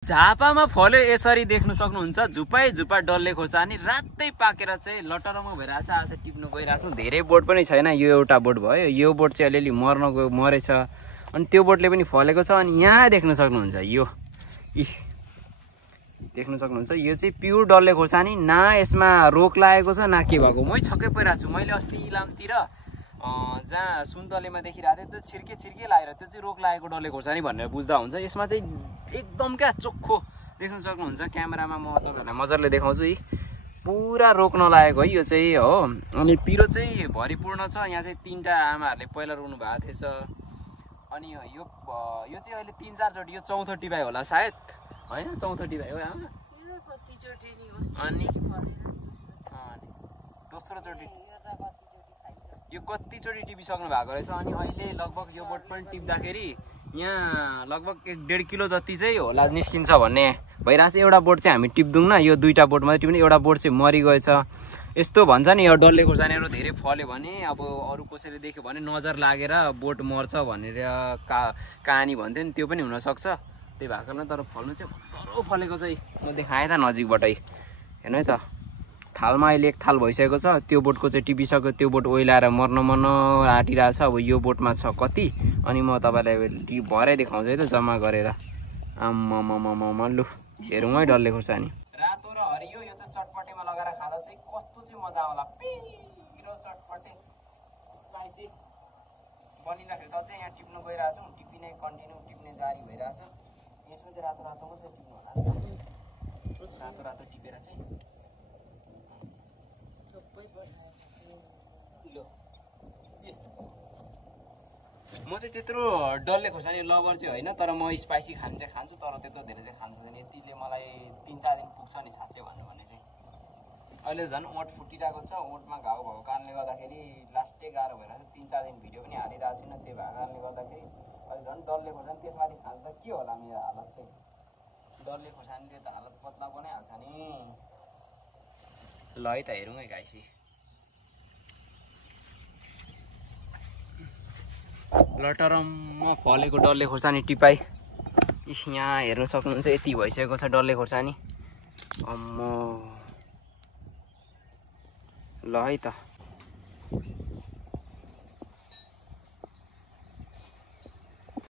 झापामा फल्यो यसरी देख्न सक्नुहुन्छ। झुपाइ झुपा डल्ले खोर्सानी रातै पाकेर चाहिँ लटरमा भइरहेछ। आज टिप्नु गइरहेको छु। धेरै बोट पनि छैन, यो एउटा बोट भयो। यो बोट चाहिँ अलिअलि मरेछ अनि त्यो बोटले पनि फलेको छ। अनि यहाँ देख्न सक्नुहुन्छ यो देख्न सक्नुहुन्छ, यो चाहिँ प्युर डल्ले खोर्सानी। न यसमा रोग लागेको छ न के भएको। मै छक्कै परिरहेको छु। मैले अस्ति इलामतिर जहाँ सुन्तलेमा देखिरहेको थिएँ त्यो छिर्के लागेर त्यो चाहिँ रोग लागेको डल्ले खोर्सानी भनेर बुझ्दा हुन्छ। यसमा चाहिँ एकदम क्या चोखो देख्न सक्नुहुन्छ। क्यामेरामा म तपाईँहरूलाई मजाले देखाउँछु। पुरा रोग नलागेको है यो चाहिँ हो। अनि पिरो चाहिँ भरिपूर्ण छ। यहाँ चाहिँ 3टा आमाहरूले पहिला रोप्नु भएको थिएछ। अनि यो चाहिँ अहिले 3-4 चोटि, यो चौथो टिपाइ होला सायद, होइन? चौथो टिपाइ हो आमा। अनि दोस्रो चोटि यो कतिचोटि टिपिसक्नु भएको रहेछ। अनि अहिले लगभग यो बोट पनि टिप्दाखेरि यहाँ लगभग 1.5 किलो जति चाहिँ होला निस्किन्छ भन्ने भइरहेछ। एउटा बोट चाहिँ हामी टिप्दैनौँ, यो 2टा बोट मात्रै टिप्ने। एउटा बोट चाहिँ मरिगएछ। यस्तो भन्छ नि, यो डल्ले खोर्सानीहरू धेरै फल्यो भने अब अरू कसैले देख्यो भने नजर लागेर बोट मर्छ भनेर कहानी भन्थ्यो नि, त्यो पनि हुनसक्छ। त्यही भएको नै, तर फल्नु चाहिँ कत्रो फलेको चाहिँ म देखाएँ त नजिकबाटै। हेर्नु है त, थालमा अहिले 1 थाल भइसकेको छ। त्यो बोटको चाहिँ टिपिसक्यो। त्यो बोट ओइलाएर मर्न आँटिरहेछ। अब यो बोटमा छ कति, अनि म तपाईँलाई भरे देखाउँछु है त जम्मा गरेर। आम्मामामामा लु हेरौँ है डल्ले खोर्सानी। रातो र हरियो यो चाहिँ चटपटेमा लगाएर खाँदा चाहिँ कस्तो चाहिँ मजा आउला। पिरो चटपटे स्पाइसी बनिँदाखेरि त चाहिँ यहाँ टिप्नु गइरहेको छौँ। टिपिने कन्टिन्यू टिप्ने जारी भइरहेछ। यसमा चाहिँ रातो मात्रै टिप्नु होला। रातो टिपेर चाहिँ म चाहिँ त्यत्रो डल्ले खोर्सानी लभर चाहिँ होइन, तर म स्पाइसी खानु चाहिँ खान्छु, तर त्यत्रो धेरै चाहिँ खानु सक्दैन। यतिले मलाई 3-4 दिन पुग्छ नि साँच्चै भन्नु भने चाहिँ। अहिले झन् ओठ फुटिरहेको छ। ओठमा घाउ भएको कारणले गर्दाखेरि लास्टै गाह्रो भइरहेको छ। 3-4 दिन भिडियो पनि हालिरहेको छैन। त्यही भएको कारणले गर्दाखेरि अहिले झन् डल्ले खोर्सानी त्यसमाथि खानु त के होला मेरो हालत चाहिँ। डल्ले खोर्सानीले त हालत पत्ला बनाइहाल्छ नि। ल है त हेरौँ है गाइसी। लटरममा फलेको डल्ले खोर्सानी टिपाइ यहाँ हेर्न सक्नुहुन्छ। यति भइसकेको छ डल्ले खोर्सानी। ल है त।